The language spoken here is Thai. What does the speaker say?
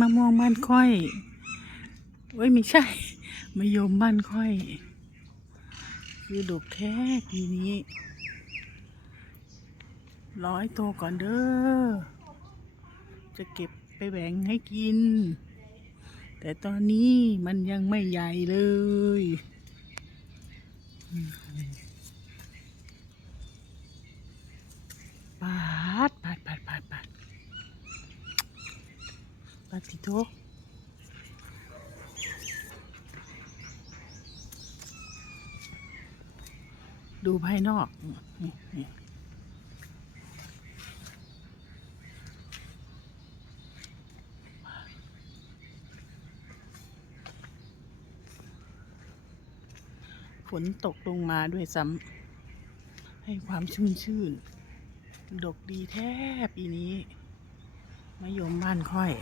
มะม่วงบ้านค่อยเว้ยไม่ใช่มะยมบ้านค่อยคือดกแท้ปีนี้100 ตัวก่อนเด้อจะเก็บไปแบ่งให้กินแต่ตอนนี้มันยังไม่ใหญ่เลยปาดติโตดูภายนอกนี่ฝนตกลงมาด้วยซ้ำให้ความชุ่มชื่นดกดีแท้ปีนี้มะยมบ้านค่อย